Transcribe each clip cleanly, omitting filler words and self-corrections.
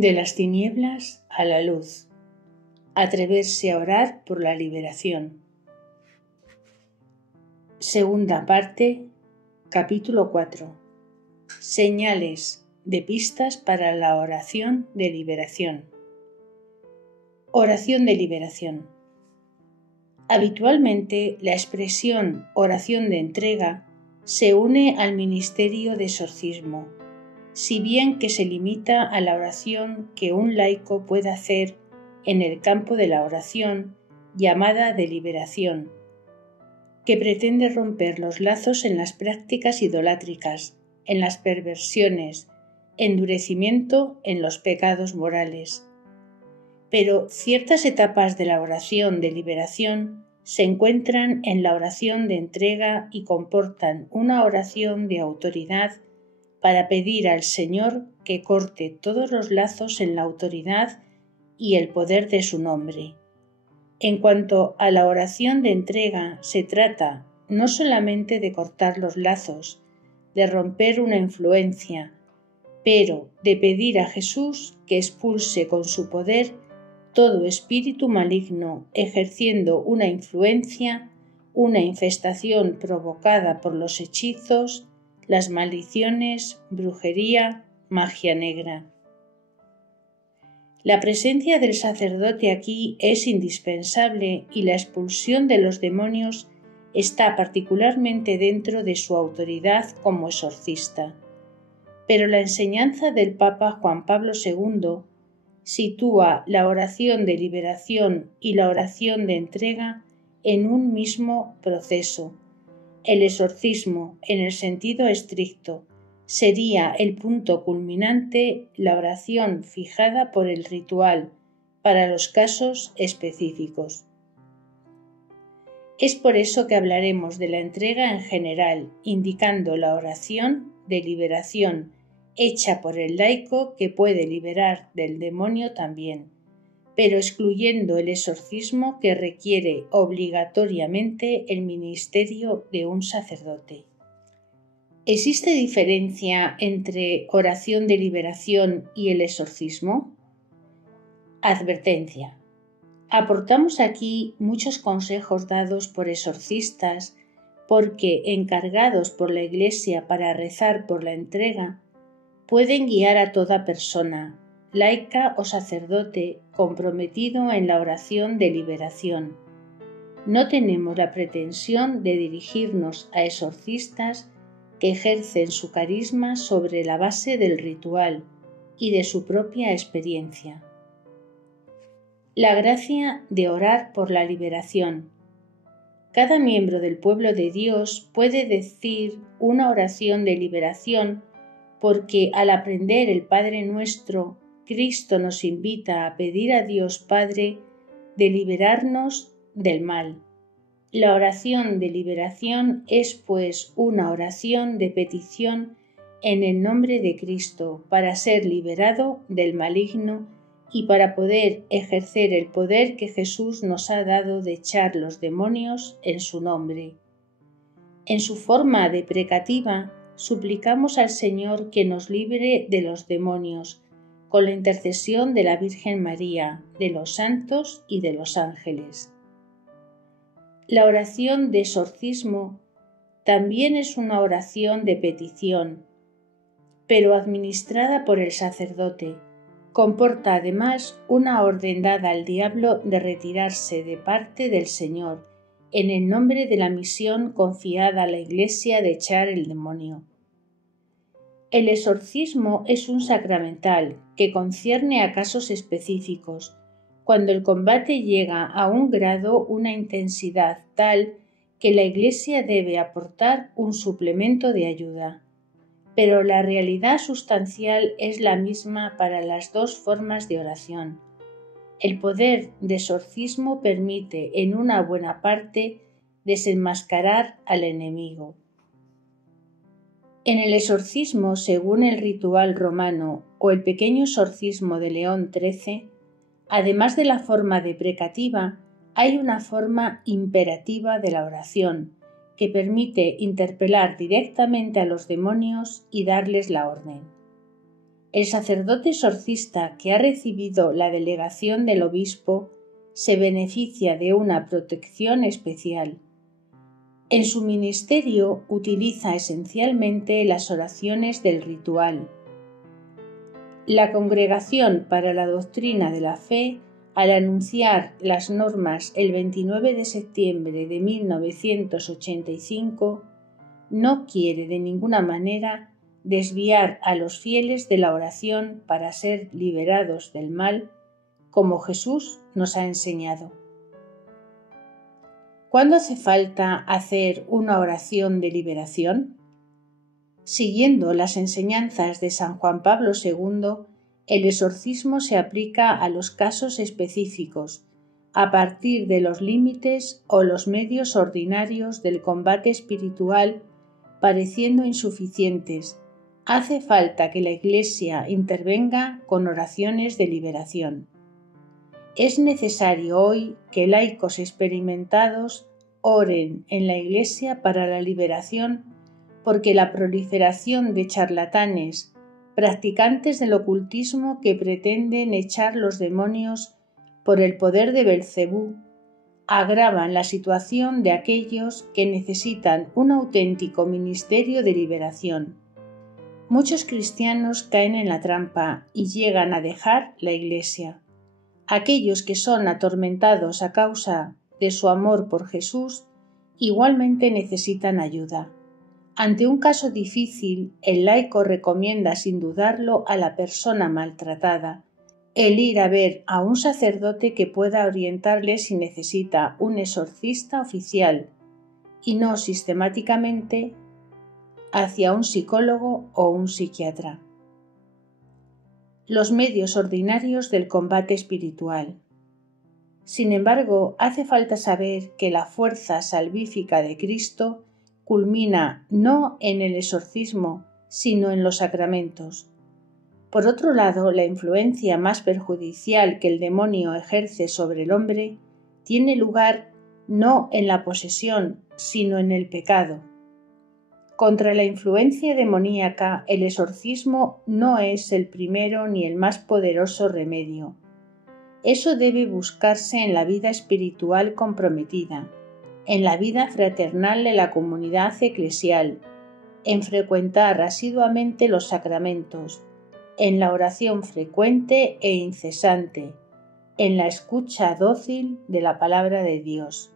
De las tinieblas a la luz. Atreverse a orar por la liberación. Segunda parte, capítulo 4. Señales de pistas para la oración de liberación. Oración de liberación. Habitualmente, la expresión oración de entrega se une al ministerio de exorcismo, si bien que se limita a la oración que un laico puede hacer en el campo de la oración llamada de liberación, que pretende romper los lazos en las prácticas idolátricas, en las perversiones, endurecimiento en los pecados morales. Pero ciertas etapas de la oración de liberación se encuentran en la oración de entrega y comportan una oración de autoridad para pedir al Señor que corte todos los lazos en la autoridad y el poder de su nombre. En cuanto a la oración de entrega, se trata no solamente de cortar los lazos, de romper una influencia, pero de pedir a Jesús que expulse con su poder todo espíritu maligno ejerciendo una influencia, una infestación provocada por los hechizos, las maldiciones, brujería, magia negra. La presencia del sacerdote aquí es indispensable y la expulsión de los demonios está particularmente dentro de su autoridad como exorcista. Pero la enseñanza del Papa Juan Pablo II sitúa la oración de liberación y la oración de entrega en un mismo proceso. El exorcismo, en el sentido estricto, sería el punto culminante, la oración fijada por el ritual para los casos específicos. Es por eso que hablaremos de la entrega en general, indicando la oración de liberación hecha por el laico que puede liberar del demonio también, pero excluyendo el exorcismo que requiere obligatoriamente el ministerio de un sacerdote. ¿Existe diferencia entre oración de liberación y el exorcismo? Advertencia. Aportamos aquí muchos consejos dados por exorcistas porque, encargados por la Iglesia para rezar por la entrega, pueden guiar a toda persona, laica o sacerdote, comprometido en la oración de liberación. No tenemos la pretensión de dirigirnos a exorcistas que ejercen su carisma sobre la base del ritual y de su propia experiencia. La gracia de orar por la liberación. Cada miembro del pueblo de Dios puede decir una oración de liberación porque al aprender el Padre Nuestro, Cristo nos invita a pedir a Dios Padre de liberarnos del mal. La oración de liberación es, pues, una oración de petición en el nombre de Cristo para ser liberado del maligno y para poder ejercer el poder que Jesús nos ha dado de echar los demonios en su nombre. En su forma deprecativa, suplicamos al Señor que nos libre de los demonios, con la intercesión de la Virgen María, de los santos y de los ángeles. La oración de exorcismo también es una oración de petición, pero administrada por el sacerdote. Comporta además una orden dada al diablo de retirarse de parte del Señor, en el nombre de la misión confiada a la Iglesia de echar el demonio. El exorcismo es un sacramental que concierne a casos específicos, cuando el combate llega a un grado, una intensidad tal que la Iglesia debe aportar un suplemento de ayuda. Pero la realidad sustancial es la misma para las dos formas de oración. El poder de exorcismo permite, en una buena parte, desenmascarar al enemigo. En el exorcismo, según el ritual romano o el pequeño exorcismo de León XIII, además de la forma deprecativa, hay una forma imperativa de la oración, que permite interpelar directamente a los demonios y darles la orden. El sacerdote exorcista que ha recibido la delegación del obispo se beneficia de una protección especial. En su ministerio utiliza esencialmente las oraciones del ritual. La Congregación para la Doctrina de la Fe, al anunciar las normas el 29 de septiembre de 1985, no quiere de ninguna manera desviar a los fieles de la oración para ser liberados del mal, como Jesús nos ha enseñado. ¿Cuándo hace falta hacer una oración de liberación? Siguiendo las enseñanzas de San Juan Pablo II, el exorcismo se aplica a los casos específicos, a partir de los límites o los medios ordinarios del combate espiritual pareciendo insuficientes. Hace falta que la Iglesia intervenga con oraciones de liberación. Es necesario hoy que laicos experimentados oren en la Iglesia para la liberación, porque la proliferación de charlatanes, practicantes del ocultismo que pretenden echar los demonios por el poder de Belcebú, agravan la situación de aquellos que necesitan un auténtico ministerio de liberación. Muchos cristianos caen en la trampa y llegan a dejar la Iglesia. Aquellos que son atormentados a causa de su amor por Jesús igualmente necesitan ayuda. Ante un caso difícil, el laico recomienda sin dudarlo a la persona maltratada el ir a ver a un sacerdote que pueda orientarle si necesita un exorcista oficial y no sistemáticamente hacia un psicólogo o un psiquiatra. Los medios ordinarios del combate espiritual. Sin embargo, hace falta saber que la fuerza salvífica de Cristo culmina no en el exorcismo, sino en los sacramentos. Por otro lado, la influencia más perjudicial que el demonio ejerce sobre el hombre tiene lugar no en la posesión, sino en el pecado. Contra la influencia demoníaca, el exorcismo no es el primero ni el más poderoso remedio. Eso debe buscarse en la vida espiritual comprometida, en la vida fraternal de la comunidad eclesial, en frecuentar asiduamente los sacramentos, en la oración frecuente e incesante, en la escucha dócil de la palabra de Dios.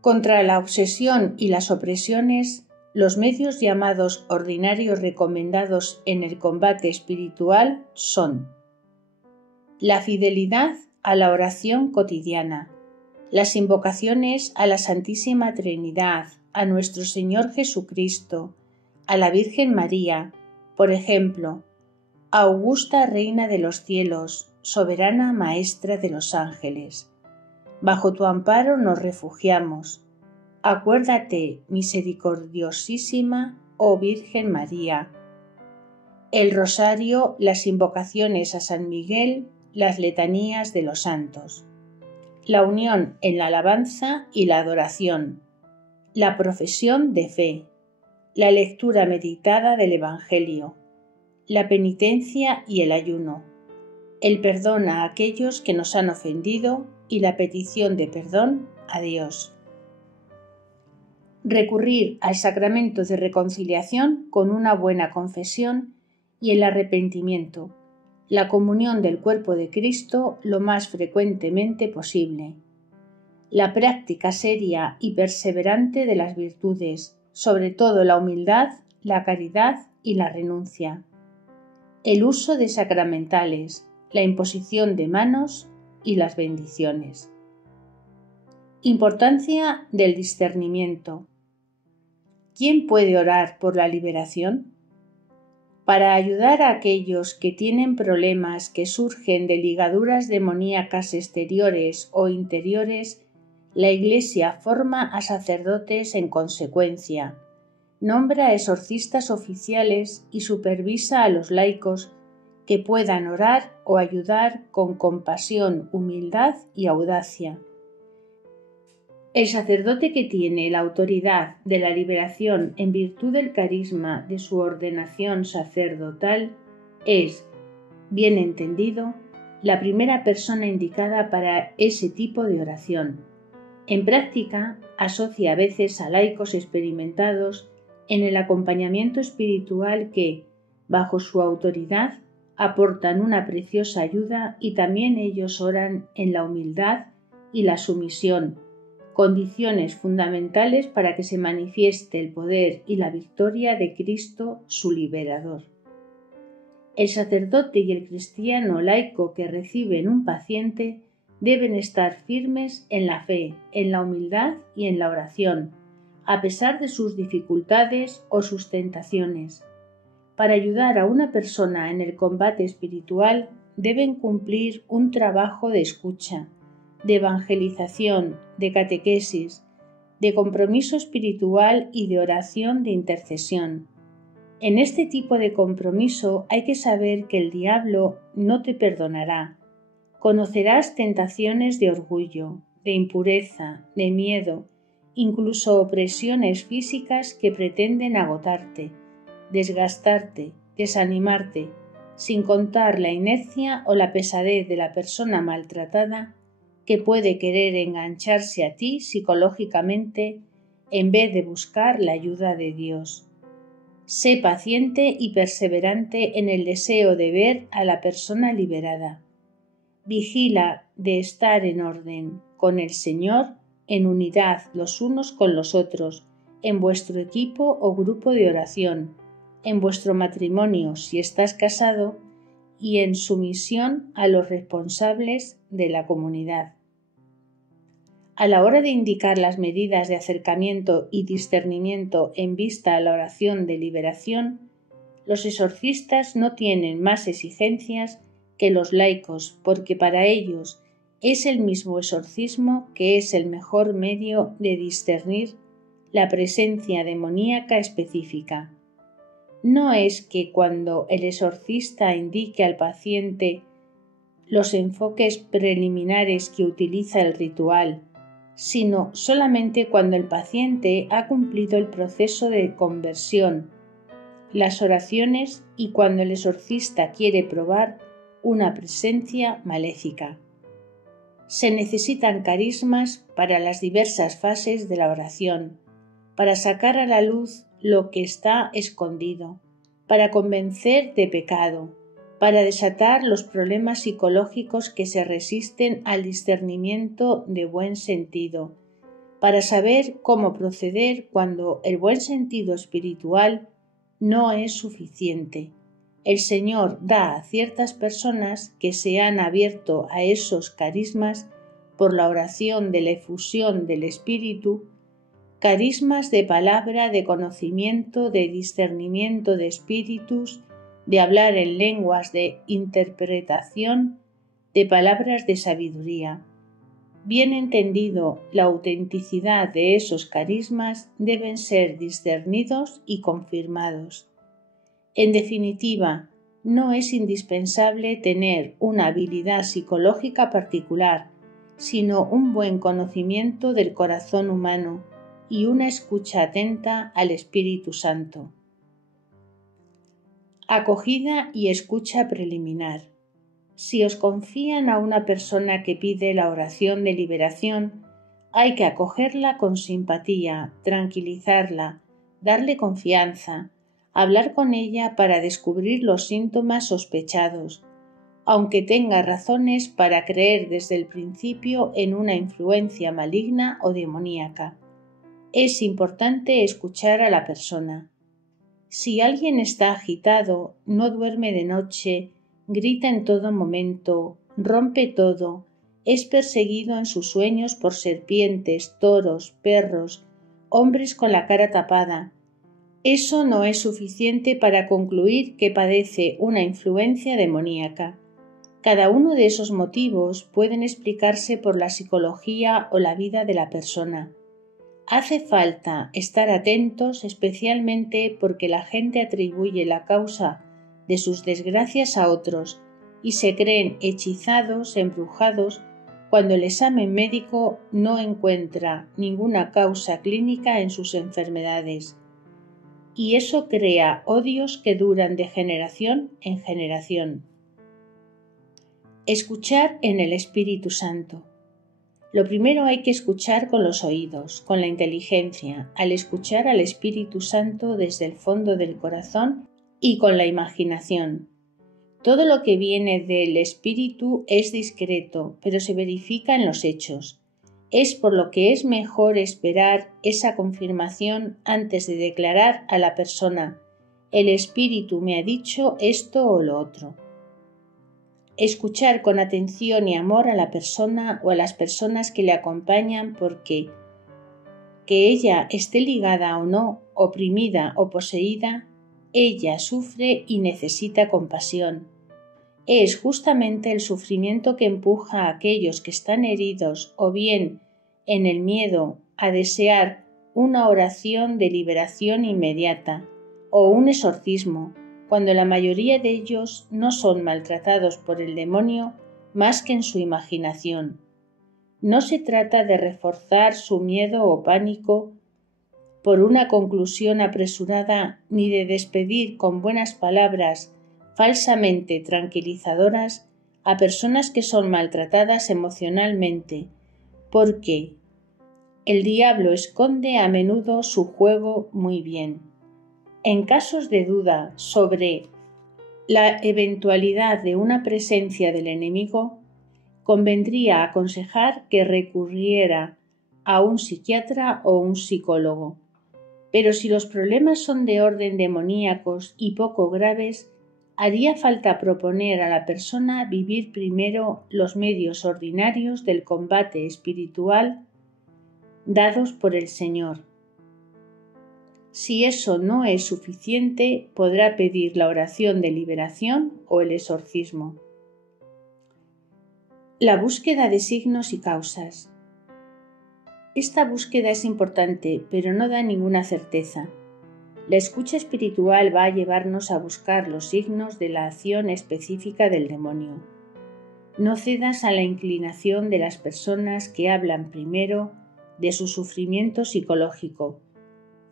Contra la obsesión y las opresiones, los medios llamados ordinarios recomendados en el combate espiritual son la fidelidad a la oración cotidiana, las invocaciones a la Santísima Trinidad, a nuestro Señor Jesucristo, a la Virgen María, por ejemplo, Augusta Reina de los cielos, soberana Maestra de los ángeles. Bajo tu amparo nos refugiamos. Acuérdate, misericordiosísima, oh Virgen María. El rosario, las invocaciones a San Miguel, las letanías de los santos. La unión en la alabanza y la adoración. La profesión de fe. La lectura meditada del Evangelio. La penitencia y el ayuno, el perdón a aquellos que nos han ofendido y la petición de perdón a Dios. Recurrir al sacramento de reconciliación con una buena confesión y el arrepentimiento, la comunión del cuerpo de Cristo lo más frecuentemente posible. La práctica seria y perseverante de las virtudes, sobre todo la humildad, la caridad y la renuncia. El uso de sacramentales, la imposición de manos y las bendiciones. Importancia del discernimiento. ¿Quién puede orar por la liberación? Para ayudar a aquellos que tienen problemas que surgen de ligaduras demoníacas exteriores o interiores, la Iglesia forma a sacerdotes en consecuencia, nombra exorcistas oficiales y supervisa a los laicos que puedan orar o ayudar con compasión, humildad y audacia. El sacerdote que tiene la autoridad de la liberación en virtud del carisma de su ordenación sacerdotal Es, bien entendido, la primera persona indicada para ese tipo de oración. En práctica, asocia a veces a laicos experimentados en el acompañamiento espiritual que, bajo su autoridad, aportan una preciosa ayuda y también ellos oran en la humildad y la sumisión, condiciones fundamentales para que se manifieste el poder y la victoria de Cristo, su liberador. El sacerdote y el cristiano laico que reciben un paciente deben estar firmes en la fe, en la humildad y en la oración, a pesar de sus dificultades o sus tentaciones. Para ayudar a una persona en el combate espiritual deben cumplir un trabajo de escucha, de evangelización, de catequesis, de compromiso espiritual y de oración de intercesión. En este tipo de compromiso hay que saber que el diablo no te perdonará. Conocerás tentaciones de orgullo, de impureza, de miedo, incluso opresiones físicas que pretenden agotarte, desgastarte, desanimarte, sin contar la inercia o la pesadez de la persona maltratada que puede querer engancharse a ti psicológicamente en vez de buscar la ayuda de Dios. Sé paciente y perseverante en el deseo de ver a la persona liberada. Vigila de estar en orden con el Señor, en unidad los unos con los otros, en vuestro equipo o grupo de oración, en vuestro matrimonio si estás casado y en sumisión a los responsables de la comunidad. A la hora de indicar las medidas de acercamiento y discernimiento en vista a la oración de liberación, los exorcistas no tienen más exigencias que los laicos, porque para ellos es el mismo exorcismo que es el mejor medio de discernir la presencia demoníaca específica. No es que cuando el exorcista indique al paciente los enfoques preliminares que utiliza el ritual, sino solamente cuando el paciente ha cumplido el proceso de conversión, las oraciones y cuando el exorcista quiere probar una presencia maléfica. Se necesitan carismas para las diversas fases de la oración, para sacar a la luz lo que está escondido, para convencer de pecado, para desatar los problemas psicológicos que se resisten al discernimiento de buen sentido, para saber cómo proceder cuando el buen sentido espiritual no es suficiente. El Señor da a ciertas personas que se han abierto a esos carismas por la oración de la efusión del Espíritu, carismas de palabra, de conocimiento, de discernimiento de espíritus, de hablar en lenguas, de interpretación, de palabras de sabiduría. Bien entendido, la autenticidad de esos carismas deben ser discernidos y confirmados. En definitiva, no es indispensable tener una habilidad psicológica particular, sino un buen conocimiento del corazón humano y una escucha atenta al Espíritu Santo. Acogida y escucha preliminar. Si os confían a una persona que pide la oración de liberación, hay que acogerla con simpatía, tranquilizarla, darle confianza, hablar con ella para descubrir los síntomas sospechados, aunque tenga razones para creer desde el principio en una influencia maligna o demoníaca. Es importante escuchar a la persona. Si alguien está agitado, no duerme de noche, grita en todo momento, rompe todo, es perseguido en sus sueños por serpientes, toros, perros, hombres con la cara tapada, eso no es suficiente para concluir que padece una influencia demoníaca. Cada uno de esos motivos pueden explicarse por la psicología o la vida de la persona. Hace falta estar atentos especialmente porque la gente atribuye la causa de sus desgracias a otros y se creen hechizados, embrujados, cuando el examen médico no encuentra ninguna causa clínica en sus enfermedades. y eso crea odios que duran de generación en generación. Escuchar en el Espíritu Santo. Lo primero hay que escuchar con los oídos, con la inteligencia, al escuchar al Espíritu Santo desde el fondo del corazón y con la imaginación. Todo lo que viene del Espíritu es discreto, pero se verifica en los hechos. Es por lo que es mejor esperar esa confirmación antes de declarar a la persona: el Espíritu me ha dicho esto o lo otro. Escuchar con atención y amor a la persona o a las personas que le acompañan, porque que ella esté ligada o no, oprimida o poseída, ella sufre y necesita compasión. Es justamente el sufrimiento que empuja a aquellos que están heridos o bien en el miedo a desear una oración de liberación inmediata o un exorcismo, cuando la mayoría de ellos no son maltratados por el demonio más que en su imaginación. No se trata de reforzar su miedo o pánico por una conclusión apresurada ni de despedir con buenas palabras falsamente tranquilizadoras a personas que son maltratadas emocionalmente, porque el diablo esconde a menudo su juego muy bien. En casos de duda sobre la eventualidad de una presencia del enemigo, convendría aconsejar que recurriera a un psiquiatra o un psicólogo. Pero si los problemas son de orden demoníacos y poco graves, haría falta proponer a la persona vivir primero los medios ordinarios del combate espiritual dados por el Señor. Si eso no es suficiente, podrá pedir la oración de liberación o el exorcismo. La búsqueda de signos y causas. Esta búsqueda es importante, pero no da ninguna certeza. La escucha espiritual va a llevarnos a buscar los signos de la acción específica del demonio. No cedas a la inclinación de las personas que hablan primero de su sufrimiento psicológico,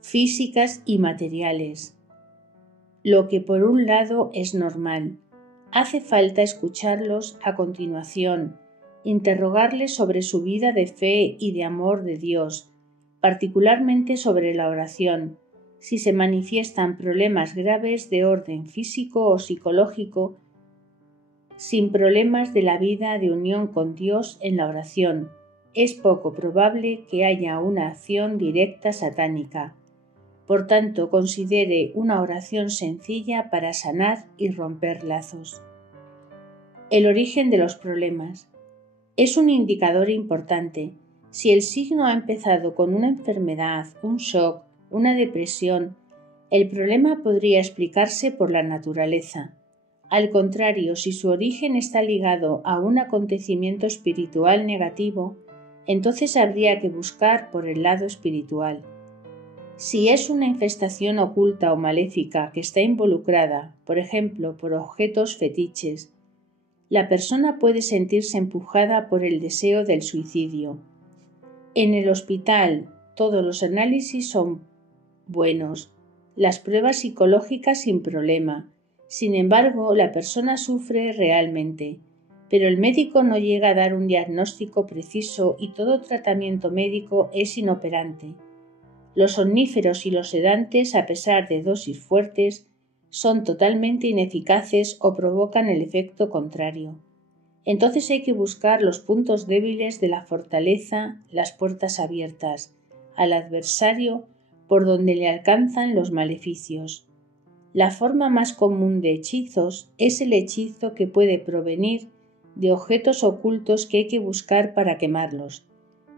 físicas y materiales. Lo que por un lado es normal. Hace falta escucharlos a continuación, interrogarles sobre su vida de fe y de amor de Dios, particularmente sobre la oración, si se manifiestan problemas graves de orden físico o psicológico, sin problemas de la vida de unión con Dios en la oración. Es poco probable que haya una acción directa satánica. Por tanto, considere una oración sencilla para sanar y romper lazos. El origen de los problemas. Es un indicador importante. Si el signo ha empezado con una enfermedad, un shock, una depresión, el problema podría explicarse por la naturaleza. Al contrario, si su origen está ligado a un acontecimiento espiritual negativo, entonces habría que buscar por el lado espiritual. Si es una infestación oculta o maléfica que está involucrada, por ejemplo, por objetos fetiches, la persona puede sentirse empujada por el deseo del suicidio. En el hospital, todos los análisis son buenos, las pruebas psicológicas sin problema. Sin embargo, la persona sufre realmente, pero el médico no llega a dar un diagnóstico preciso y todo tratamiento médico es inoperante. Los somníferos y los sedantes, a pesar de dosis fuertes, son totalmente ineficaces o provocan el efecto contrario. Entonces hay que buscar los puntos débiles de la fortaleza, las puertas abiertas al adversario por donde le alcanzan los maleficios. La forma más común de hechizos es el hechizo que puede provenir de objetos ocultos que hay que buscar para quemarlos,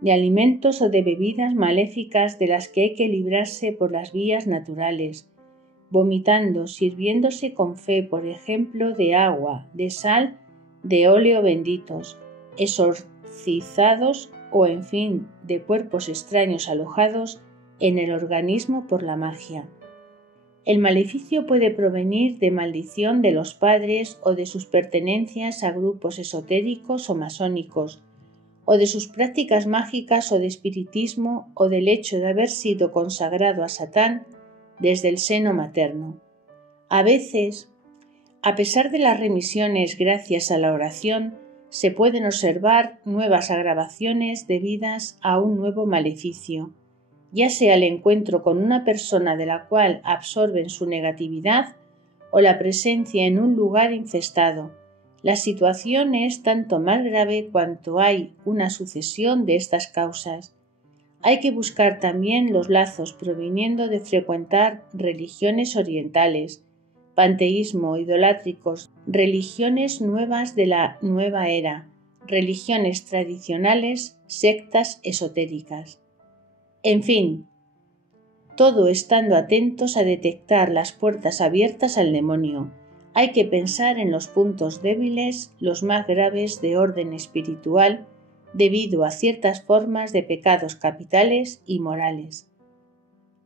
de alimentos o de bebidas maléficas de las que hay que librarse por las vías naturales, vomitando, sirviéndose con fe, por ejemplo, de agua, de sal, de óleo benditos, exorcizados o, en fin, de cuerpos extraños alojados en el organismo por la magia. El maleficio puede provenir de maldición de los padres o de sus pertenencias a grupos esotéricos o masónicos, o de sus prácticas mágicas o de espiritismo, o del hecho de haber sido consagrado a Satán desde el seno materno. A veces, a pesar de las remisiones gracias a la oración, se pueden observar nuevas agravaciones debidas a un nuevo maleficio, ya sea el encuentro con una persona de la cual absorben su negatividad o la presencia en un lugar infestado. La situación es tanto más grave cuanto hay una sucesión de estas causas. Hay que buscar también los lazos proviniendo de frecuentar religiones orientales, panteísmo, idolátricos, religiones nuevas de la nueva era, religiones tradicionales, sectas esotéricas. En fin, todo estando atentos a detectar las puertas abiertas al demonio. Hay que pensar en los puntos débiles, los más graves de orden espiritual, debido a ciertas formas de pecados capitales y morales.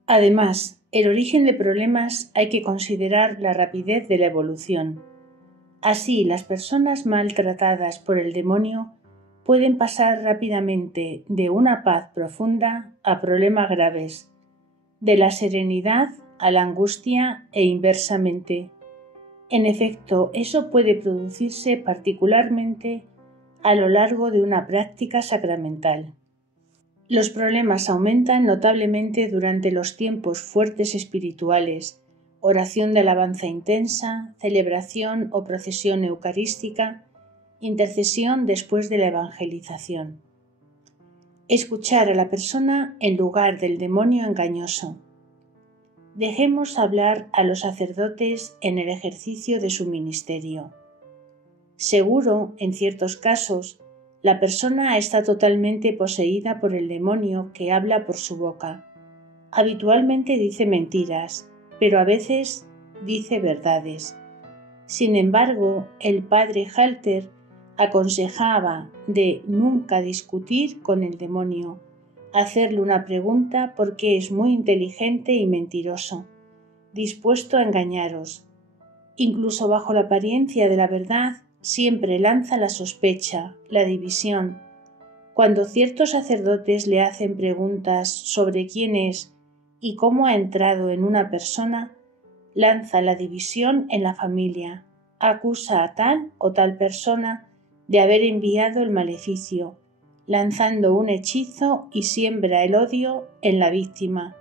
Además, el origen de problemas hay que considerar la rapidez de la evolución. Así, las personas maltratadas por el demonio pueden pasar rápidamente de una paz profunda a problemas graves, de la serenidad a la angustia e inversamente. En efecto, eso puede producirse particularmente a lo largo de una práctica sacramental. Los problemas aumentan notablemente durante los tiempos fuertes espirituales, oración de alabanza intensa, celebración o procesión eucarística, intercesión después de la evangelización. Escuchar a la persona en lugar del demonio engañoso. Dejemos hablar a los sacerdotes en el ejercicio de su ministerio. Seguro, en ciertos casos, la persona está totalmente poseída por el demonio que habla por su boca. Habitualmente dice mentiras, pero a veces dice verdades. Sin embargo, el padre Halter aconsejaba de nunca discutir con el demonio, hacerle una pregunta porque es muy inteligente y mentiroso, dispuesto a engañaros. Incluso bajo la apariencia de la verdad, siempre lanza la sospecha, la división. Cuando ciertos sacerdotes le hacen preguntas sobre quién es y cómo ha entrado en una persona, lanza la división en la familia, acusa a tal o tal persona de haber enviado el maleficio, lanzando un hechizo y siembra el odio en la víctima.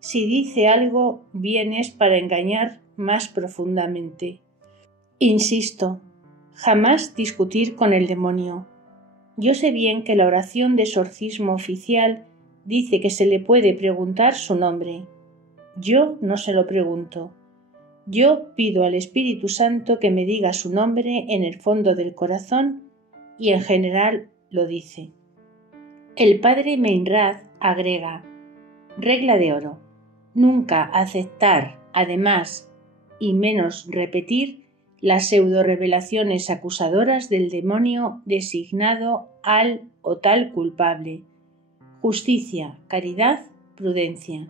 Si dice algo, bien es para engañar más profundamente. Insisto, jamás discutir con el demonio. Yo sé bien que la oración de exorcismo oficial dice que se le puede preguntar su nombre. Yo no se lo pregunto. Yo pido al Espíritu Santo que me diga su nombre en el fondo del corazón y en general lo dice. El padre Meinrad agrega: regla de oro. Nunca aceptar, además, y menos repetir las pseudo-revelaciones acusadoras del demonio designado al o tal culpable. Justicia, caridad, prudencia.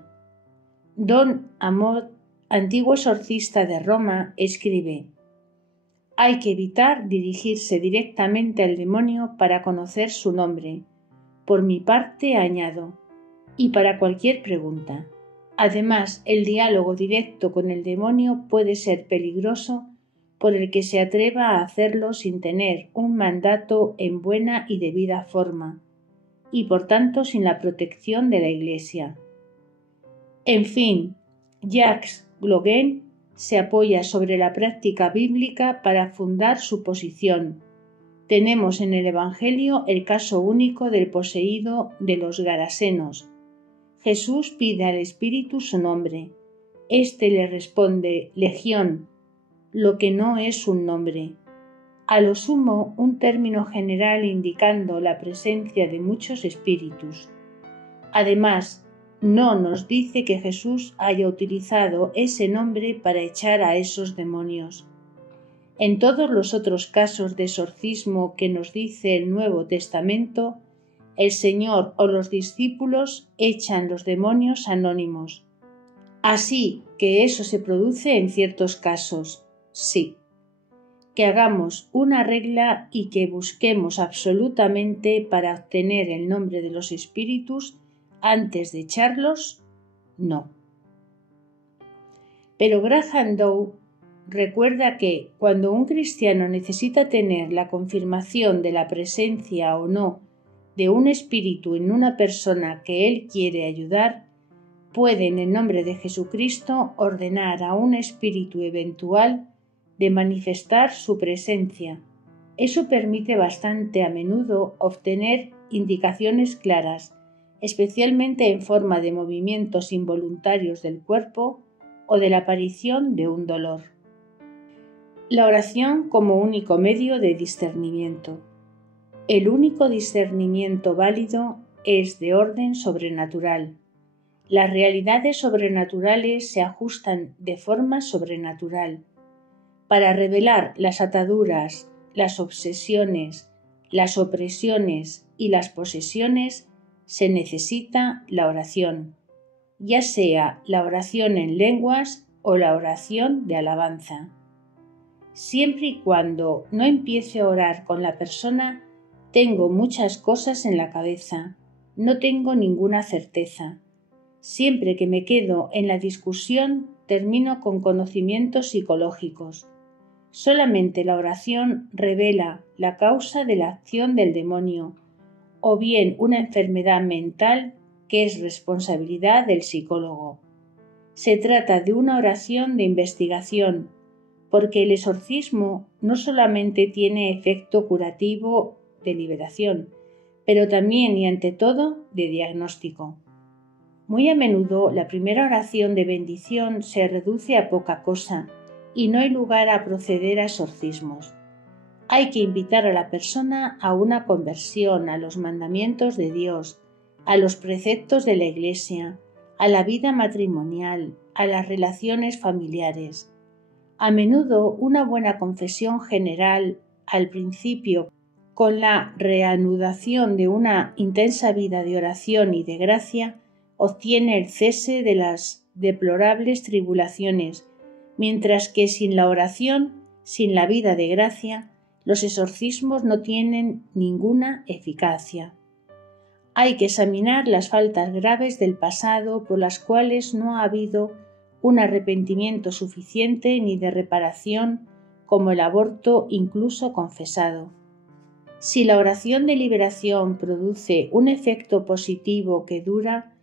Don Amot, antiguo exorcista de Roma, escribe: hay que evitar dirigirse directamente al demonio para conocer su nombre. Por mi parte añado, y para cualquier pregunta. Además, el diálogo directo con el demonio puede ser peligroso por el que se atreva a hacerlo sin tener un mandato en buena y debida forma, y por tanto sin la protección de la Iglesia. En fin, Jacques Glogen se apoya sobre la práctica bíblica para fundar su posición. Tenemos en el Evangelio el caso único del poseído de los Garasenos. Jesús pide al Espíritu su nombre. Éste le responde: Legión, lo que no es un nombre. A lo sumo, un término general indicando la presencia de muchos espíritus. Además, no nos dice que Jesús haya utilizado ese nombre para echar a esos demonios. En todos los otros casos de exorcismo que nos dice el Nuevo Testamento, el Señor o los discípulos echan los demonios anónimos. Así que eso se produce en ciertos casos, sí. Que hagamos una regla y que busquemos absolutamente para obtener el nombre de los espíritus antes de echarlos, no. Pero Graham Dow recuerda que cuando un cristiano necesita tener la confirmación de la presencia o no de un espíritu en una persona que él quiere ayudar, puede en el nombre de Jesucristo ordenar a un espíritu eventual de manifestar su presencia. Eso permite bastante a menudo obtener indicaciones claras, especialmente en forma de movimientos involuntarios del cuerpo o de la aparición de un dolor. La oración como único medio de discernimiento. El único discernimiento válido es de orden sobrenatural. Las realidades sobrenaturales se ajustan de forma sobrenatural. Para revelar las ataduras, las obsesiones, las opresiones y las posesiones, se necesita la oración, ya sea la oración en lenguas o la oración de alabanza. Siempre y cuando no empiece a orar con la persona, tengo muchas cosas en la cabeza, no tengo ninguna certeza. Siempre que me quedo en la discusión, termino con conocimientos psicológicos. Solamente la oración revela la causa de la acción del demonio, o bien una enfermedad mental que es responsabilidad del psicólogo. Se trata de una oración de investigación, porque el exorcismo no solamente tiene efecto curativo de liberación, pero también y ante todo de diagnóstico. Muy a menudo la primera oración de bendición se reduce a poca cosa y no hay lugar a proceder a exorcismos. Hay que invitar a la persona a una conversión a los mandamientos de Dios, a los preceptos de la Iglesia, a la vida matrimonial, a las relaciones familiares. A menudo una buena confesión general al principio, con la reanudación de una intensa vida de oración y de gracia, obtiene el cese de las deplorables tribulaciones, mientras que sin la oración, sin la vida de gracia, los exorcismos no tienen ninguna eficacia. Hay que examinar las faltas graves del pasado por las cuales no ha habido un arrepentimiento suficiente ni de reparación, como el aborto incluso confesado. Si la oración de liberación produce un efecto positivo que dura,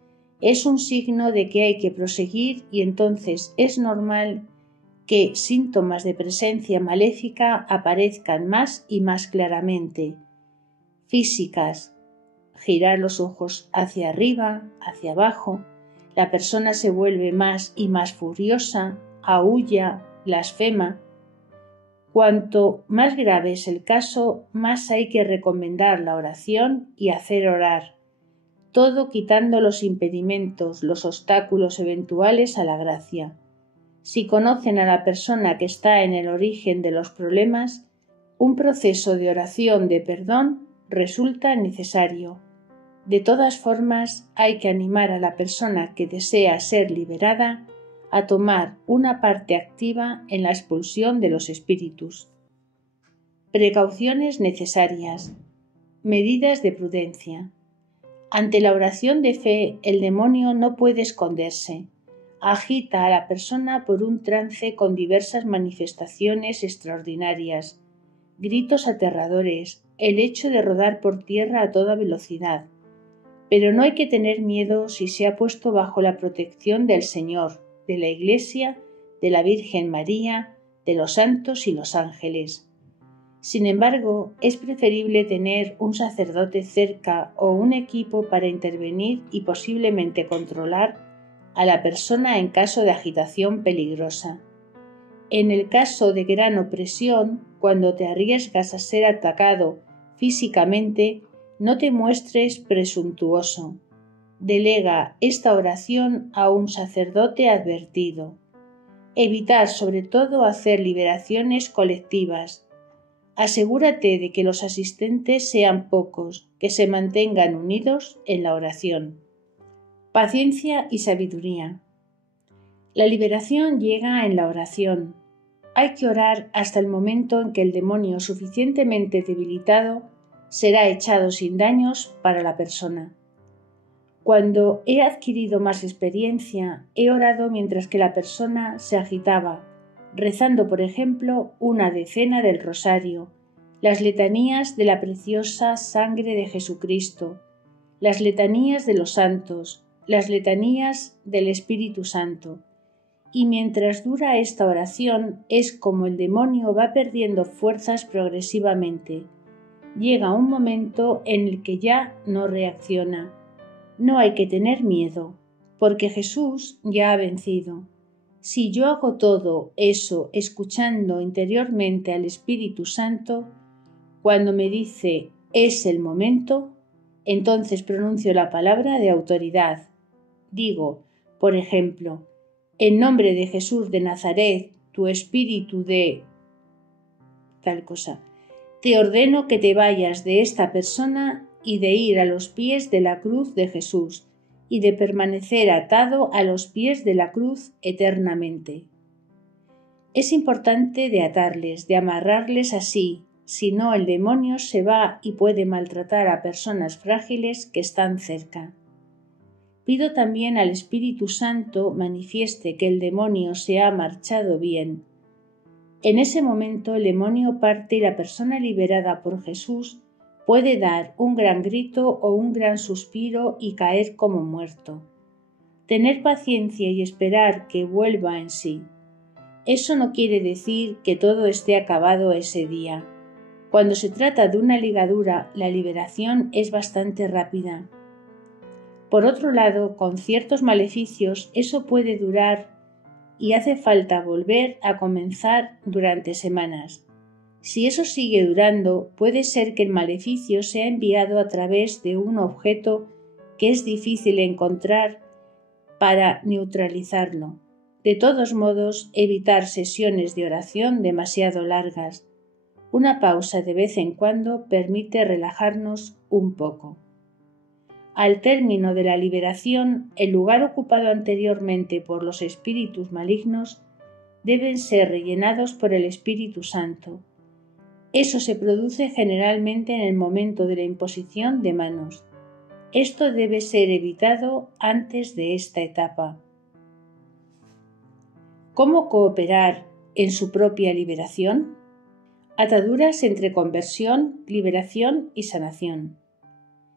es un signo de que hay que proseguir y entonces es normal que síntomas de presencia maléfica aparezcan más y más claramente. Físicas: girar los ojos hacia arriba, hacia abajo, la persona se vuelve más y más furiosa, aúlla, blasfema. Cuanto más grave es el caso, más hay que recomendar la oración y hacer orar, todo quitando los impedimentos, los obstáculos eventuales a la gracia. Si conocen a la persona que está en el origen de los problemas, un proceso de oración de perdón resulta necesario. De todas formas, hay que animar a la persona que desea ser liberada a tomar una parte activa en la expulsión de los espíritus. Precauciones necesarias. Medidas de prudencia. Ante la oración de fe, el demonio no puede esconderse. Agita a la persona por un trance con diversas manifestaciones extraordinarias, gritos aterradores, el hecho de rodar por tierra a toda velocidad. Pero no hay que tener miedo si se ha puesto bajo la protección del Señor, de la Iglesia, de la Virgen María, de los santos y los ángeles. Sin embargo, es preferible tener un sacerdote cerca o un equipo para intervenir y posiblemente controlar a la persona en caso de agitación peligrosa. En el caso de gran opresión, cuando te arriesgas a ser atacado físicamente, no te muestres presuntuoso. Delega esta oración a un sacerdote advertido. Evitar sobre todo hacer liberaciones colectivas. Asegúrate de que los asistentes sean pocos, que se mantengan unidos en la oración. Paciencia y sabiduría. La liberación llega en la oración. Hay que orar hasta el momento en que el demonio suficientemente debilitado será echado sin daños para la persona. Cuando he adquirido más experiencia, he orado mientras que la persona se agitaba, rezando, por ejemplo, una decena del rosario, las letanías de la preciosa sangre de Jesucristo, las letanías de los santos, las letanías del Espíritu Santo. Y mientras dura esta oración es como el demonio va perdiendo fuerzas progresivamente. Llega un momento en el que ya no reacciona. No hay que tener miedo, porque Jesús ya ha vencido. Si yo hago todo eso escuchando interiormente al Espíritu Santo, cuando me dice «es el momento», entonces pronuncio la palabra de autoridad. Digo, por ejemplo, «En nombre de Jesús de Nazaret, tu espíritu de...» tal cosa. Te ordeno que te vayas de esta persona y de ir a los pies de la cruz de Jesús y de permanecer atado a los pies de la cruz eternamente. Es importante de atarles, de amarrarles así, si no el demonio se va y puede maltratar a personas frágiles que están cerca. Pido también al Espíritu Santo manifieste que el demonio se ha marchado bien. En ese momento el demonio parte y la persona liberada por Jesús puede dar un gran grito o un gran suspiro y caer como muerto. Tener paciencia y esperar que vuelva en sí. Eso no quiere decir que todo esté acabado ese día. Cuando se trata de una ligadura, la liberación es bastante rápida. Por otro lado, con ciertos maleficios, eso puede durar y hace falta volver a comenzar durante semanas. Si eso sigue durando, puede ser que el maleficio sea enviado a través de un objeto que es difícil encontrar para neutralizarlo. De todos modos, evitar sesiones de oración demasiado largas. Una pausa de vez en cuando permite relajarnos un poco. Al término de la liberación, el lugar ocupado anteriormente por los espíritus malignos deben ser rellenados por el Espíritu Santo. Eso se produce generalmente en el momento de la imposición de manos. Esto debe ser evitado antes de esta etapa. ¿Cómo cooperar en su propia liberación? Ataduras entre conversión, liberación y sanación.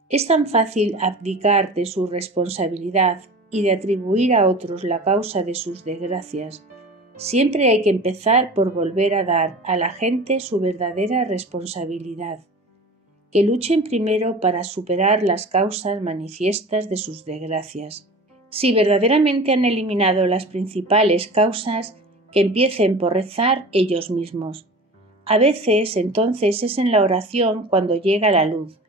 Es tan fácil abdicar de su responsabilidad y de atribuir a otros la causa de sus desgracias. Siempre hay que empezar por volver a dar a la gente su verdadera responsabilidad. Que luchen primero para superar las causas manifiestas de sus desgracias. Si verdaderamente han eliminado las principales causas, que empiecen por rezar ellos mismos. A veces, entonces, es en la oración cuando llega la luz,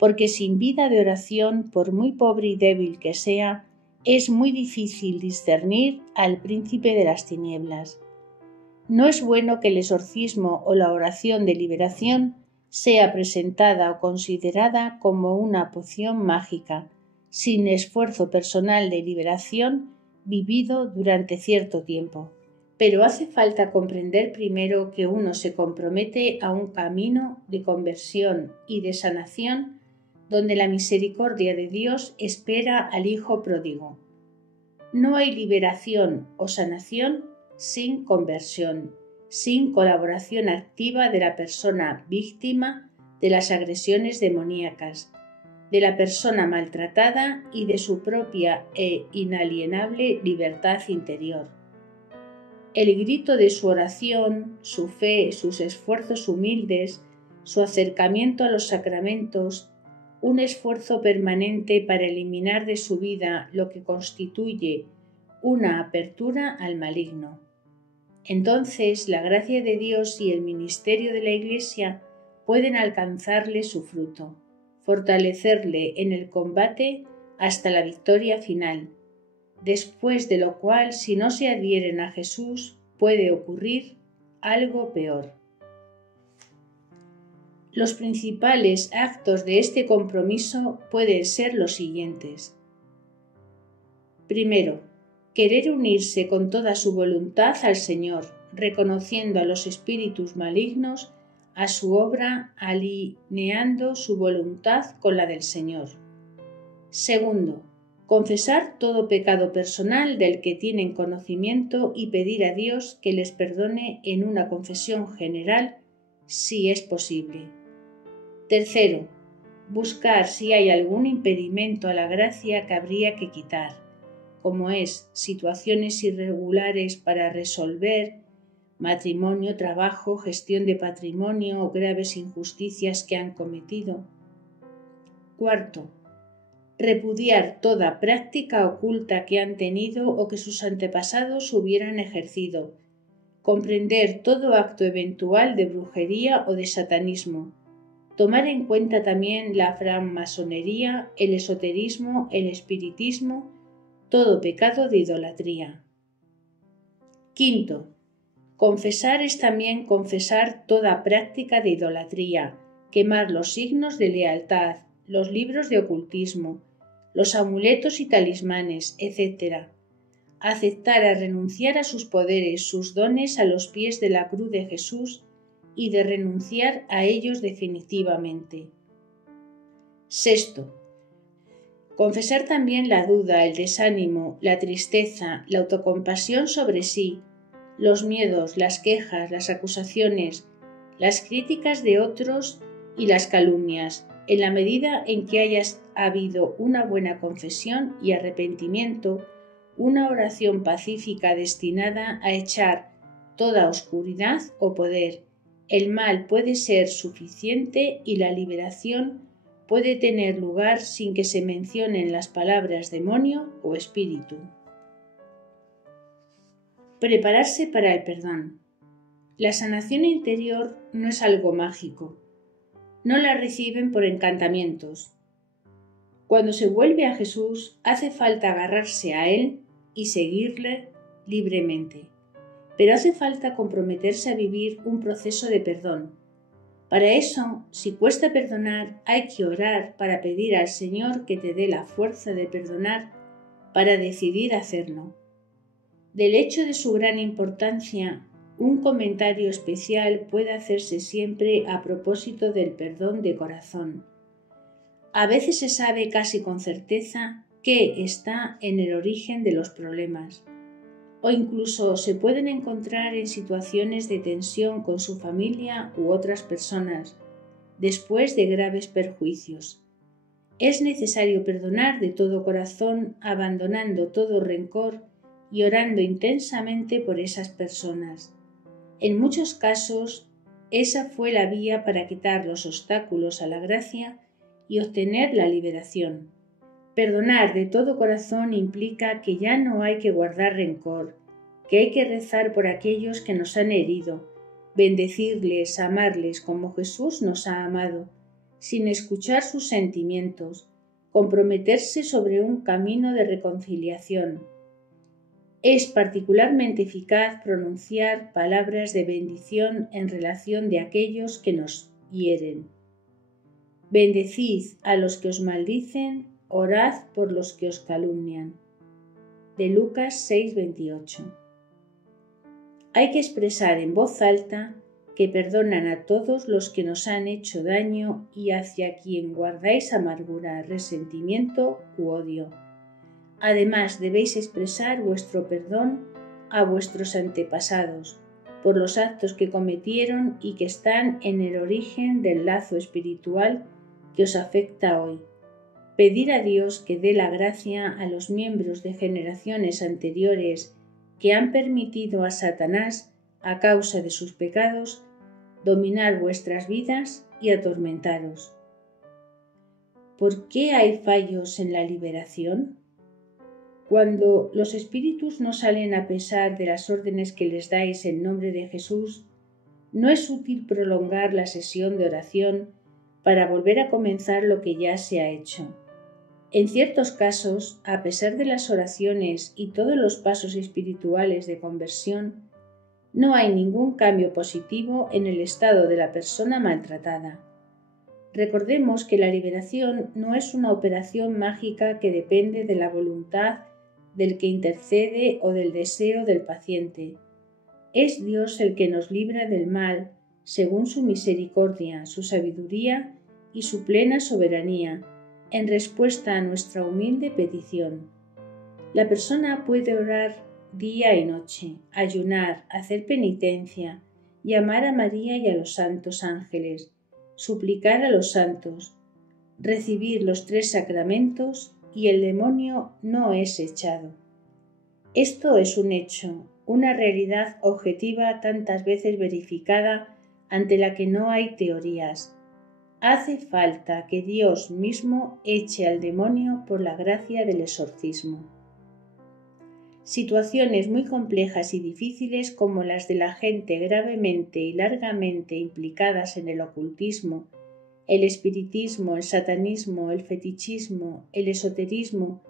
porque sin vida de oración, por muy pobre y débil que sea, es muy difícil discernir al príncipe de las tinieblas. No es bueno que el exorcismo o la oración de liberación sea presentada o considerada como una poción mágica, sin esfuerzo personal de liberación vivido durante cierto tiempo. Pero hace falta comprender primero que uno se compromete a un camino de conversión y de sanación donde la misericordia de Dios espera al Hijo pródigo. No hay liberación o sanación sin conversión, sin colaboración activa de la persona víctima de las agresiones demoníacas, de la persona maltratada y de su propia e inalienable libertad interior. El grito de su oración, su fe, sus esfuerzos humildes, su acercamiento a los sacramentos, un esfuerzo permanente para eliminar de su vida lo que constituye una apertura al maligno. Entonces la gracia de Dios y el ministerio de la Iglesia pueden alcanzarle su fruto, fortalecerle en el combate hasta la victoria final, después de lo cual, si no se adhieren a Jesús, puede ocurrir algo peor. Los principales actos de este compromiso pueden ser los siguientes. Primero, querer unirse con toda su voluntad al Señor, reconociendo a los espíritus malignos a su obra, alineando su voluntad con la del Señor. Segundo, confesar todo pecado personal del que tienen conocimiento y pedir a Dios que les perdone en una confesión general, si es posible. Tercero, buscar si hay algún impedimento a la gracia que habría que quitar, como es situaciones irregulares para resolver, matrimonio, trabajo, gestión de patrimonio o graves injusticias que han cometido. Cuarto, repudiar toda práctica oculta que han tenido o que sus antepasados hubieran ejercido, comprender todo acto eventual de brujería o de satanismo, tomar en cuenta también la francmasonería, el esoterismo, el espiritismo, todo pecado de idolatría. Quinto, confesar es también confesar toda práctica de idolatría, quemar los signos de lealtad, los libros de ocultismo, los amuletos y talismanes, etc. Aceptar a renunciar a sus poderes, sus dones a los pies de la cruz de Jesús y de renunciar a ellos definitivamente. Sexto, confesar también la duda, el desánimo, la tristeza, la autocompasión sobre sí, los miedos, las quejas, las acusaciones, las críticas de otros y las calumnias, en la medida en que haya habido una buena confesión y arrepentimiento, una oración pacífica destinada a echar toda oscuridad o poder. El mal puede ser suficiente y la liberación puede tener lugar sin que se mencionen las palabras demonio o espíritu. Prepararse para el perdón. La sanación interior no es algo mágico. No la reciben por encantamientos. Cuando se vuelve a Jesús, hace falta agarrarse a Él y seguirle libremente. Pero hace falta comprometerse a vivir un proceso de perdón. Para eso, si cuesta perdonar, hay que orar para pedir al Señor que te dé la fuerza de perdonar para decidir hacerlo. Del hecho de su gran importancia, un comentario especial puede hacerse siempre a propósito del perdón de corazón. A veces se sabe casi con certeza qué está en el origen de los problemas, o incluso se pueden encontrar en situaciones de tensión con su familia u otras personas, después de graves perjuicios. Es necesario perdonar de todo corazón, abandonando todo rencor y orando intensamente por esas personas. En muchos casos, esa fue la vía para quitar los obstáculos a la gracia y obtener la liberación. Perdonar de todo corazón implica que ya no hay que guardar rencor, que hay que rezar por aquellos que nos han herido, bendecirles, amarles como Jesús nos ha amado, sin escuchar sus sentimientos, comprometerse sobre un camino de reconciliación. Es particularmente eficaz pronunciar palabras de bendición en relación de aquellos que nos hieren. Bendecid a los que os maldicen, orad por los que os calumnian. De Lucas 6:28. Hay que expresar en voz alta que perdonan a todos los que nos han hecho daño y hacia quien guardáis amargura, resentimiento u odio. Además, debéis expresar vuestro perdón a vuestros antepasados por los actos que cometieron y que están en el origen del lazo espiritual que os afecta hoy. Pedir a Dios que dé la gracia a los miembros de generaciones anteriores que han permitido a Satanás, a causa de sus pecados, dominar vuestras vidas y atormentaros. ¿Por qué hay fallos en la liberación? Cuando los espíritus no salen a pesar de las órdenes que les dais en nombre de Jesús, no es útil prolongar la sesión de oración para volver a comenzar lo que ya se ha hecho. En ciertos casos, a pesar de las oraciones y todos los pasos espirituales de conversión, no hay ningún cambio positivo en el estado de la persona maltratada. Recordemos que la liberación no es una operación mágica que depende de la voluntad del que intercede o del deseo del paciente. Es Dios el que nos libra del mal según su misericordia, su sabiduría y su plena soberanía, en respuesta a nuestra humilde petición. La persona puede orar día y noche, ayunar, hacer penitencia, llamar a María y a los santos ángeles, suplicar a los santos, recibir los 3 sacramentos y el demonio no es echado. Esto es un hecho, una realidad objetiva tantas veces verificada ante la que no hay teorías. Hace falta que Dios mismo eche al demonio por la gracia del exorcismo. Situaciones muy complejas y difíciles como las de la gente gravemente y largamente implicadas en el ocultismo, el espiritismo, el satanismo, el fetichismo, el esoterismo,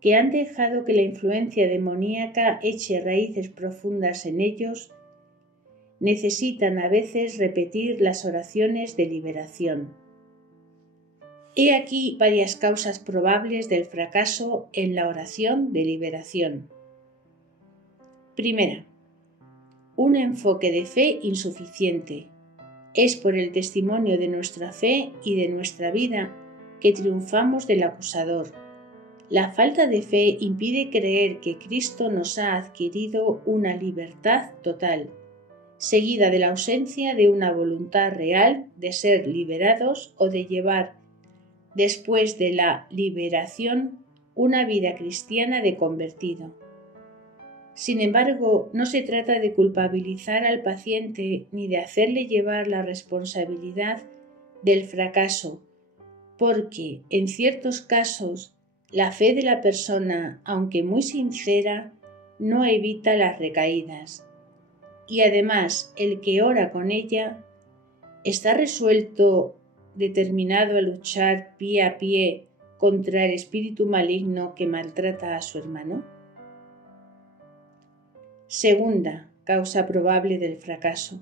que han dejado que la influencia demoníaca eche raíces profundas en ellos, necesitan a veces repetir las oraciones de liberación. He aquí varias causas probables del fracaso en la oración de liberación. Primera, un enfoque de fe insuficiente. Es por el testimonio de nuestra fe y de nuestra vida que triunfamos del acusador. La falta de fe impide creer que Cristo nos ha adquirido una libertad total, seguida de la ausencia de una voluntad real de ser liberados o de llevar, después de la liberación, una vida cristiana de convertido. Sin embargo, no se trata de culpabilizar al paciente ni de hacerle llevar la responsabilidad del fracaso, porque, en ciertos casos, la fe de la persona, aunque muy sincera, no evita las recaídas. Y además, el que ora con ella está resuelto, determinado a luchar pie a pie contra el espíritu maligno que maltrata a su hermano. Segunda causa probable del fracaso.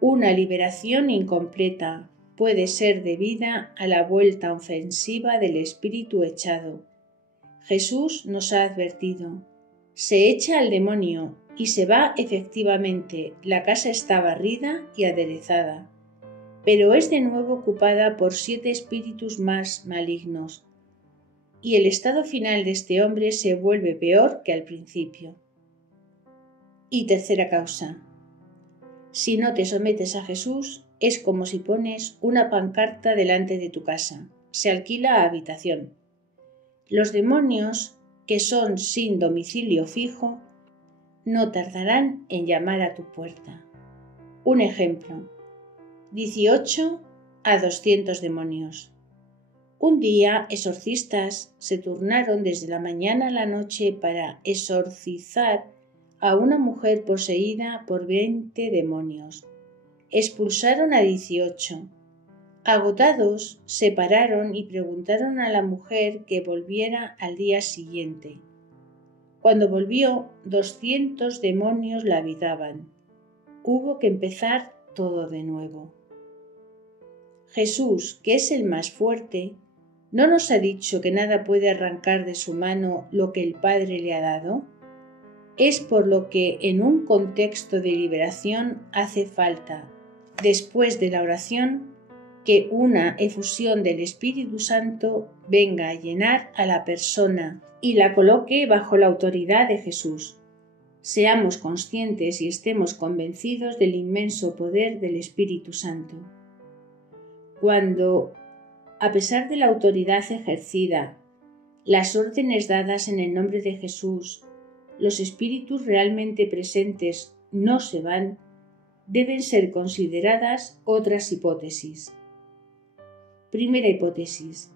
Una liberación incompleta puede ser debida a la vuelta ofensiva del espíritu echado. Jesús nos ha advertido: se echa al demonio y se va efectivamente, la casa está barrida y aderezada, pero es de nuevo ocupada por 7 espíritus más malignos, y el estado final de este hombre se vuelve peor que al principio. Y tercera causa. Si no te sometes a Jesús, es como si pones una pancarta delante de tu casa. Se alquila habitación. Los demonios, que son sin domicilio fijo, no tardarán en llamar a tu puerta. Un ejemplo: 18 a 200 demonios. Un día, exorcistas se turnaron desde la mañana a la noche para exorcizar a una mujer poseída por 20 demonios. Expulsaron a 18. Agotados, se pararon y preguntaron a la mujer que volviera al día siguiente. Cuando volvió, 200 demonios la habitaban. Hubo que empezar todo de nuevo. Jesús, que es el más fuerte, ¿no nos ha dicho que nada puede arrancar de su mano lo que el Padre le ha dado? Es por lo que en un contexto de liberación hace falta, después de la oración, que una efusión del Espíritu Santo venga a llenar a la persona y la coloque bajo la autoridad de Jesús. Seamos conscientes y estemos convencidos del inmenso poder del Espíritu Santo. Cuando, a pesar de la autoridad ejercida, las órdenes dadas en el nombre de Jesús, los espíritus realmente presentes no se van, deben ser consideradas otras hipótesis. Primera hipótesis: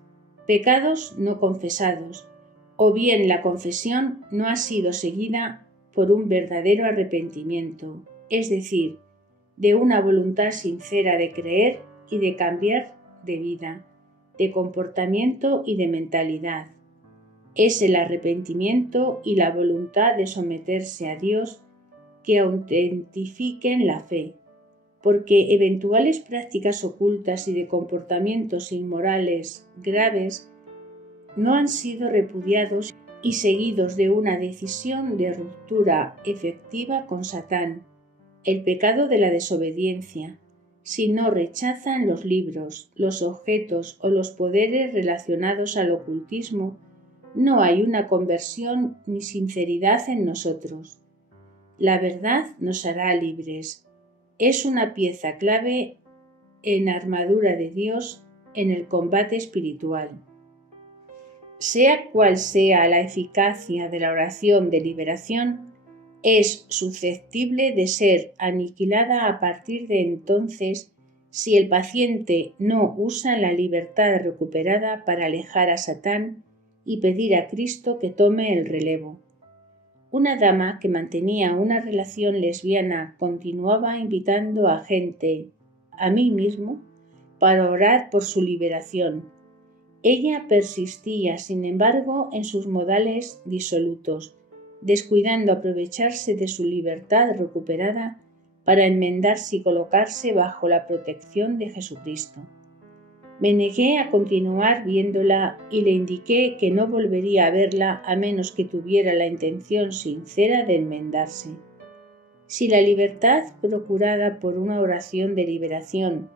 pecados no confesados, o bien la confesión no ha sido seguida por un verdadero arrepentimiento, es decir, de una voluntad sincera de creer y de cambiar de vida, de comportamiento y de mentalidad. Es el arrepentimiento y la voluntad de someterse a Dios que autentifiquen la fe, porque eventuales prácticas ocultas y de comportamientos inmorales graves no han sido repudiados y seguidos de una decisión de ruptura efectiva con Satán, el pecado de la desobediencia, si no rechazan los libros, los objetos o los poderes relacionados al ocultismo, no hay una conversión ni sinceridad en nosotros. La verdad nos hará libres. Es una pieza clave en armadura de Dios en el combate espiritual. Sea cual sea la eficacia de la oración de liberación, es susceptible de ser aniquilada a partir de entonces si el paciente no usa la libertad recuperada para alejar a Satán y pedir a Cristo que tome el relevo. Una dama que mantenía una relación lesbiana continuaba invitando a gente, a mí mismo, para orar por su liberación. Ella persistía, sin embargo, en sus modales disolutos, descuidando aprovecharse de su libertad recuperada para enmendarse y colocarse bajo la protección de Jesucristo. Me negué a continuar viéndola y le indiqué que no volvería a verla a menos que tuviera la intención sincera de enmendarse. Si la libertad procurada por una oración de liberación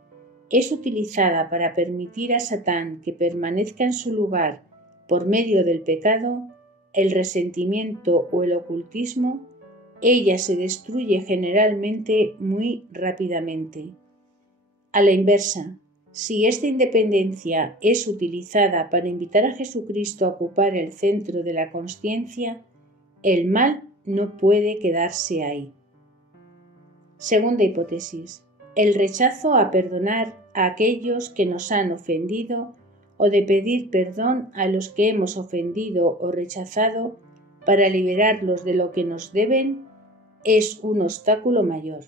es utilizada para permitir a Satán que permanezca en su lugar por medio del pecado, el resentimiento o el ocultismo, ella se destruye generalmente muy rápidamente. A la inversa, si esta independencia es utilizada para invitar a Jesucristo a ocupar el centro de la consciencia, el mal no puede quedarse ahí. Segunda hipótesis: el rechazo a perdonar a aquellos que nos han ofendido o de pedir perdón a los que hemos ofendido o rechazado para liberarlos de lo que nos deben es un obstáculo mayor.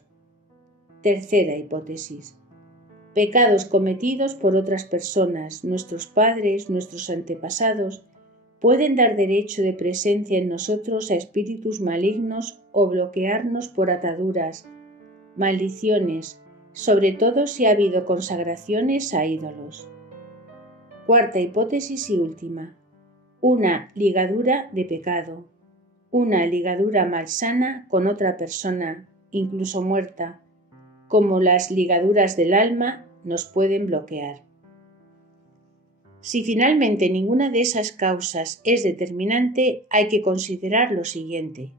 Tercera hipótesis: pecados cometidos por otras personas, nuestros padres, nuestros antepasados, pueden dar derecho de presencia en nosotros a espíritus malignos o bloquearnos por ataduras, maldiciones, sobre todo si ha habido consagraciones a ídolos. Cuarta hipótesis y última: una ligadura de pecado, una ligadura malsana con otra persona, incluso muerta, como las ligaduras del alma, nos pueden bloquear. Si finalmente ninguna de esas causas es determinante, hay que considerar lo siguiente.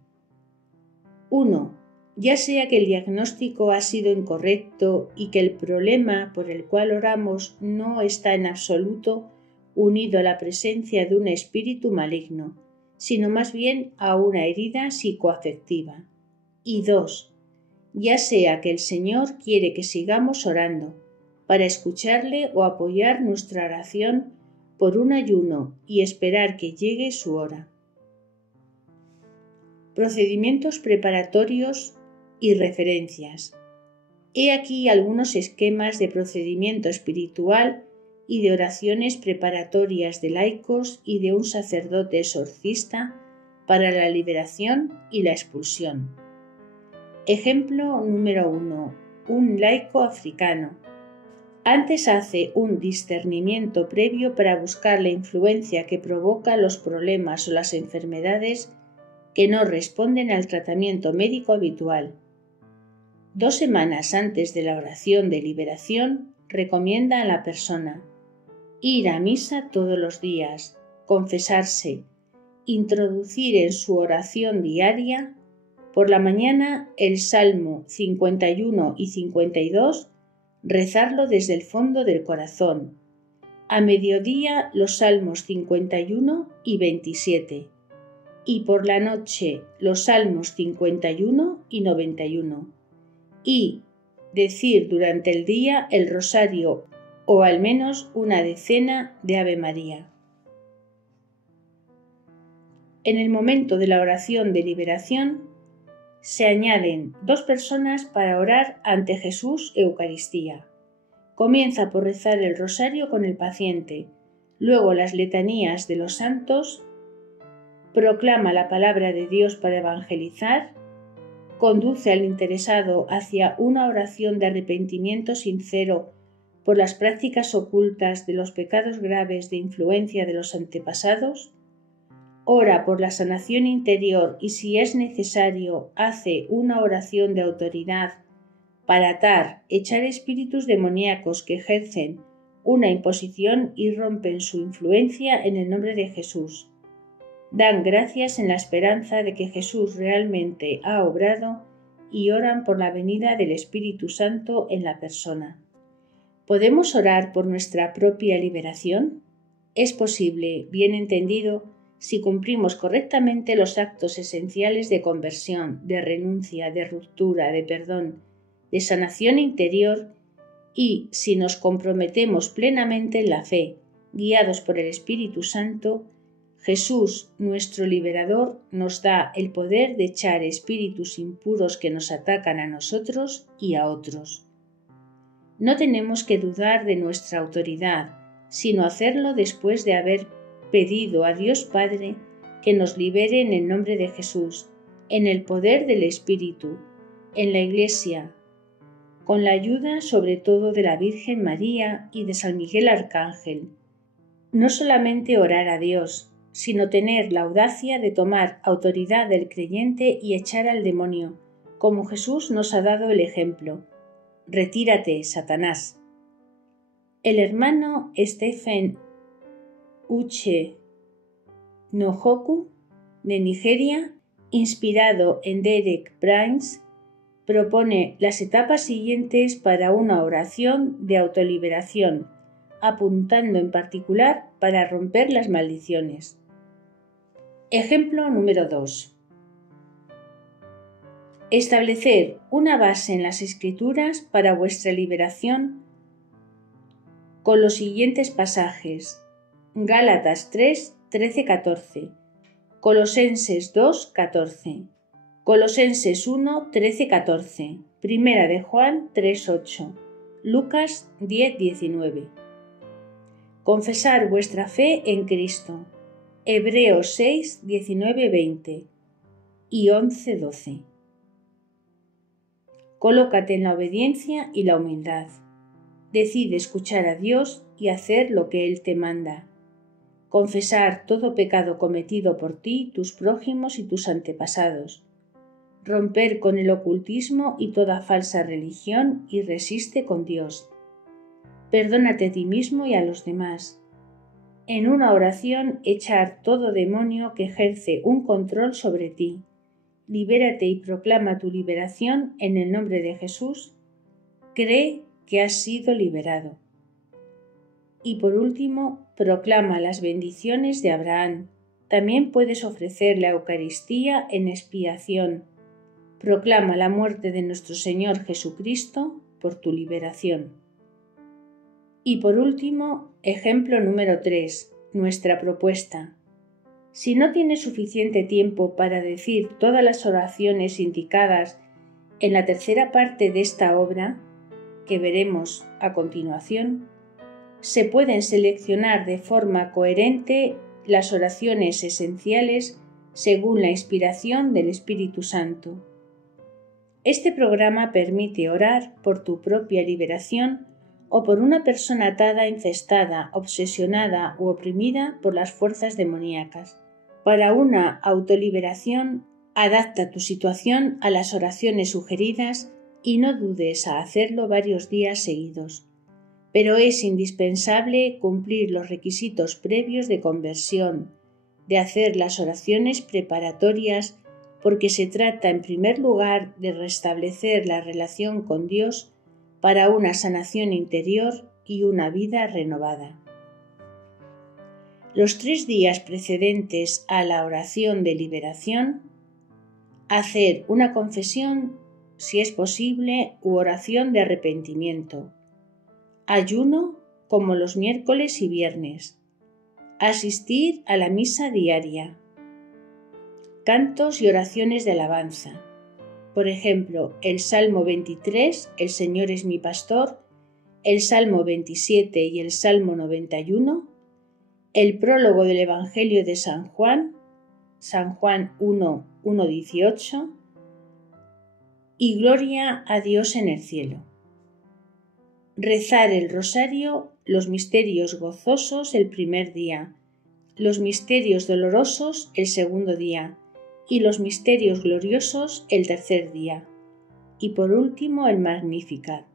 1. Ya sea que el diagnóstico ha sido incorrecto y que el problema por el cual oramos no está en absoluto unido a la presencia de un espíritu maligno, sino más bien a una herida psicoafectiva. Y 2. Ya sea que el Señor quiere que sigamos orando, para escucharle o apoyar nuestra oración por un ayuno y esperar que llegue su hora. Procedimientos preparatorios y referencias. He aquí algunos esquemas de procedimiento espiritual y de oraciones preparatorias de laicos y de un sacerdote exorcista para la liberación y la expulsión. Ejemplo número 1. Un laico africano. Antes hace un discernimiento previo para buscar la influencia que provoca los problemas o las enfermedades que no responden al tratamiento médico habitual. 2 semanas antes de la oración de liberación, recomienda a la persona ir a misa todos los días, confesarse, introducir en su oración diaria, por la mañana el Salmo 51 y 52, rezarlo desde el fondo del corazón. A mediodía los Salmos 51 y 27. Y por la noche los Salmos 51 y 91. Y decir durante el día el rosario o al menos una decena de Ave María. En el momento de la oración de liberación se añaden 2 personas para orar ante Jesús Eucaristía. Comienza por rezar el rosario con el paciente, luego las letanías de los santos, proclama la palabra de Dios para evangelizar, conduce al interesado hacia una oración de arrepentimiento sincero por las prácticas ocultas de los pecados graves de influencia de los antepasados, ora por la sanación interior y si es necesario hace una oración de autoridad para atar, echar espíritus demoníacos que ejercen una imposición y rompen su influencia en el nombre de Jesús. Dan gracias en la esperanza de que Jesús realmente ha obrado y oran por la venida del Espíritu Santo en la persona. ¿Podemos orar por nuestra propia liberación? Es posible, bien entendido, si cumplimos correctamente los actos esenciales de conversión, de renuncia, de ruptura, de perdón, de sanación interior y si nos comprometemos plenamente en la fe, guiados por el Espíritu Santo. Jesús, nuestro liberador, nos da el poder de echar espíritus impuros que nos atacan a nosotros y a otros. No tenemos que dudar de nuestra autoridad, sino hacerlo después de haber pedido a Dios Padre que nos libere en el nombre de Jesús, en el poder del Espíritu, en la Iglesia, con la ayuda sobre todo de la Virgen María y de San Miguel Arcángel. No solamente orar a Dios, sino tener la audacia de tomar autoridad del creyente y echar al demonio, como Jesús nos ha dado el ejemplo. Retírate, Satanás. El hermano Stephen Uche Nojoku, de Nigeria, inspirado en Derek Prince, propone las etapas siguientes para una oración de autoliberación, apuntando en particular para romper las maldiciones. Ejemplo número 2. Establecer una base en las Escrituras para vuestra liberación con los siguientes pasajes: Gálatas 3, 13-14, Colosenses 2, 14, Colosenses 1, 13-14, Primera de Juan 3, 8, Lucas 10, 19. Confesar vuestra fe en Cristo. Hebreos 6, 19, 20 y 11, 12. Colócate en la obediencia y la humildad. Decide escuchar a Dios y hacer lo que Él te manda. Confesar todo pecado cometido por ti, tus prójimos y tus antepasados. Romper con el ocultismo y toda falsa religión y resiste con Dios. Perdónate a ti mismo y a los demás. En una oración, echar todo demonio que ejerce un control sobre ti. Libérate y proclama tu liberación en el nombre de Jesús. Cree que has sido liberado. Y por último, proclama las bendiciones de Abraham. También puedes ofrecer la Eucaristía en expiación. Proclama la muerte de nuestro Señor Jesucristo por tu liberación. Y por último, ejemplo número 3, nuestra propuesta. Si no tienes suficiente tiempo para decir todas las oraciones indicadas en la tercera parte de esta obra, que veremos a continuación, se pueden seleccionar de forma coherente las oraciones esenciales según la inspiración del Espíritu Santo. Este programa permite orar por tu propia liberación o por una persona atada, infestada, obsesionada u oprimida por las fuerzas demoníacas. Para una autoliberación, adapta tu situación a las oraciones sugeridas y no dudes a hacerlo varios días seguidos. Pero es indispensable cumplir los requisitos previos de conversión, de hacer las oraciones preparatorias, porque se trata en primer lugar de restablecer la relación con Dios para una sanación interior y una vida renovada. Los 3 días precedentes a la oración de liberación, hacer una confesión, si es posible, u oración de arrepentimiento. Ayuno, como los miércoles y viernes. Asistir a la misa diaria. Cantos y oraciones de alabanza. Por ejemplo, el Salmo 23, El Señor es mi pastor, el Salmo 27 y el Salmo 91, el prólogo del Evangelio de San Juan 1, 1-18, y Gloria a Dios en el cielo. Rezar el rosario, los misterios gozosos el primer día, los misterios dolorosos el segundo día y los misterios gloriosos el tercer día. y por último el Magnificat.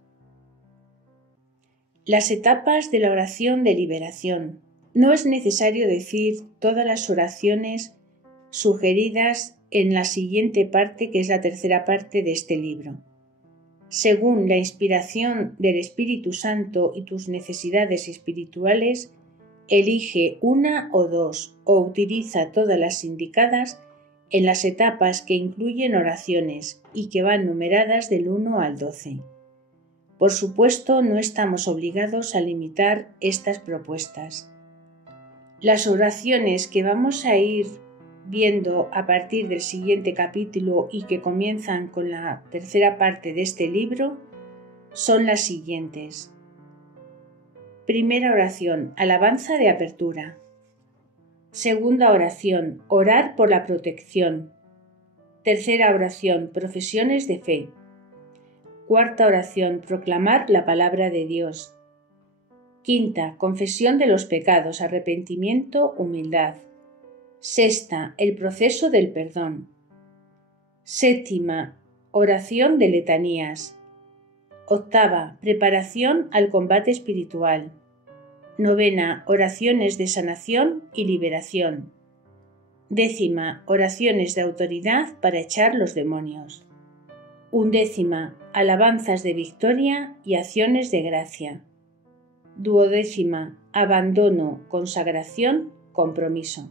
Las etapas de la oración de liberación. No es necesario decir todas las oraciones sugeridas en la siguiente parte, que es la tercera parte de este libro. Según la inspiración del Espíritu Santo y tus necesidades espirituales, elige una o dos o utiliza todas las indicadas en las etapas que incluyen oraciones y que van numeradas del 1 al 12. Por supuesto, no estamos obligados a limitar estas propuestas. Las oraciones que vamos a ir viendo a partir del siguiente capítulo y que comienzan con la tercera parte de este libro son las siguientes. Primera oración, alabanza de apertura. Segunda oración, orar por la protección. Tercera oración, profesiones de fe. Cuarta oración, proclamar la palabra de Dios. Quinta, confesión de los pecados, arrepentimiento, humildad. Sexta, el proceso del perdón. Séptima, oración de letanías. Octava, preparación al combate espiritual. Novena, oraciones de sanación y liberación. Décima, oraciones de autoridad para echar los demonios. Undécima, alabanzas de victoria y acciones de gracia. Duodécima, abandono, consagración, compromiso.